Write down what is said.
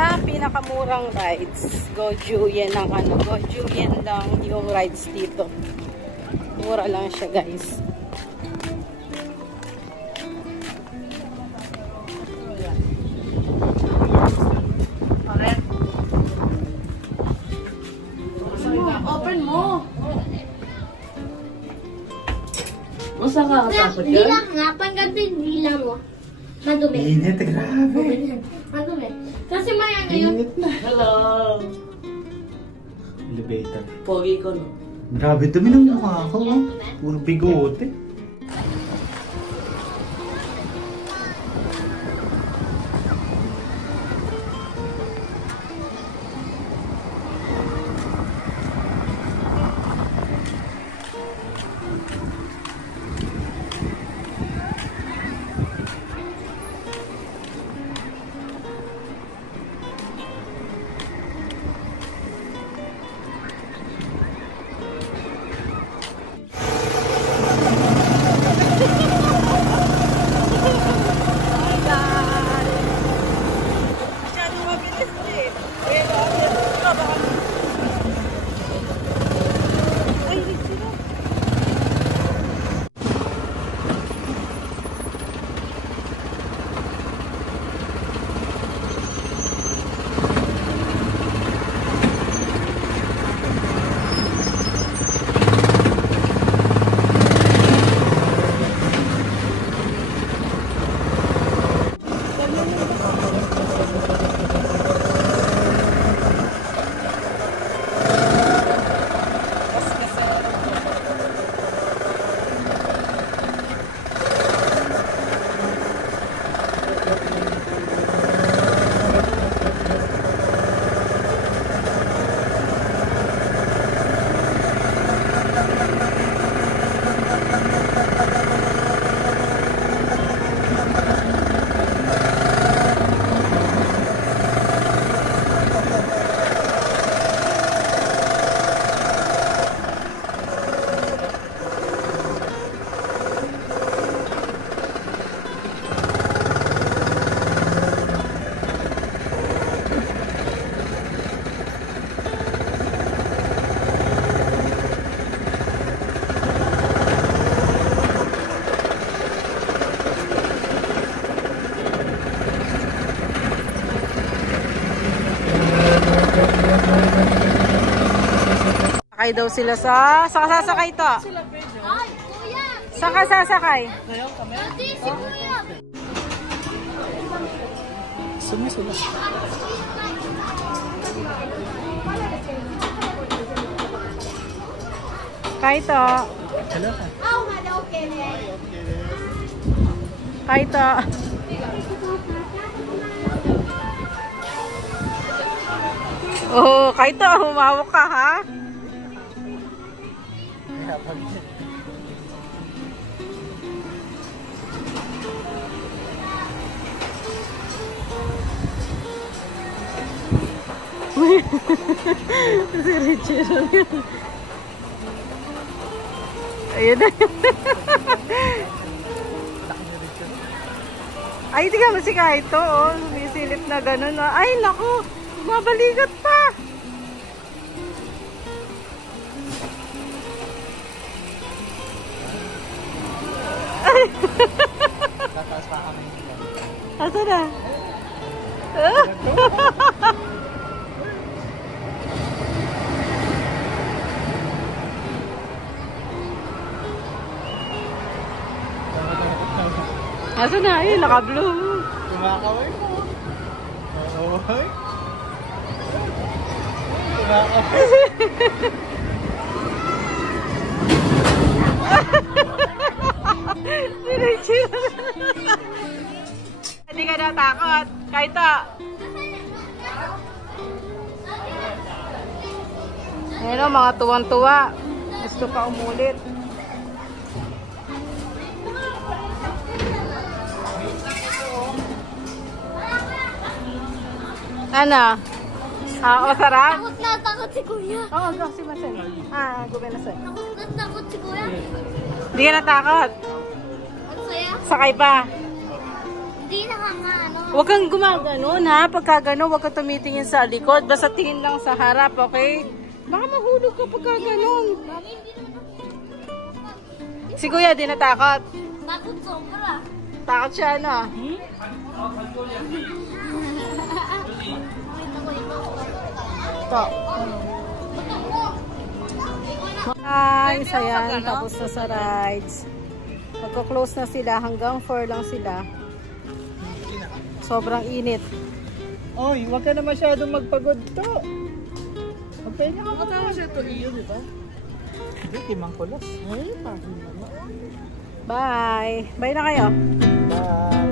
sa pinakamurang rides. Gojuyen ang ano. Gojuyen lang yung rides dito. Mura lang siya, guys. Open mo. Masa ka katakot yan? Bilang nga, panggantin bilang mo. Madumi. Init, grabe. Madumi. Kasi may ano yun. Init na. Hello. Elevator. Pogi ko, no? Grabe, dumi ng mukha ko. Puro bigote. Sakay daw sila sa... Saan ka sasakay to? Ay, kuya! Saan ka sasakay? Pati si kuya! Sumusula. Kaito. Hello ka. Oh, hello, Kenneth. Kaito. Oh, Kaito, humawak ka, ha? Si Richard. Ayun na. Ay, di ka masika ito, oh. Sumisilip na gano'n. Ay, naku. Mabaligot pa. Ay. Tataas pa kami. Asa na? Asa na? Ay, naka-blue. Kumakaway po. Kumakaway. Kumakaway. Hindi ka natakot. Kaito. Ayan o, mga tuwang-tuwa. Gusto pa umulit. Ano? O, sarap? Takot na takot si kuya. Oo, si Marcel. Gubenasan. Takot na takot si kuya. Hindi ka natakot? Ang saya. Sakay pa. Hindi na nga mga ano. Huwag kang gumaganon ha. Pagka gano'n, huwag kang tumitingin sa likod. Basta tingin lang sa harap, okay? Baka mahulog ka pagka gano'n. Si Kuya, di natakot. Takot sobra. Takot siya, ano? Ito. Ay, isa yan. Tapos na sa rides. Magko-close na sila. Hanggang 4 lang sila. Sobrang init. Oy, huwag ka na masyadong magpagod to. Okay na ka. Matawa siya ito iyo, di ba? Hindi, timang kulas. Bye. Bye na kayo. Bye.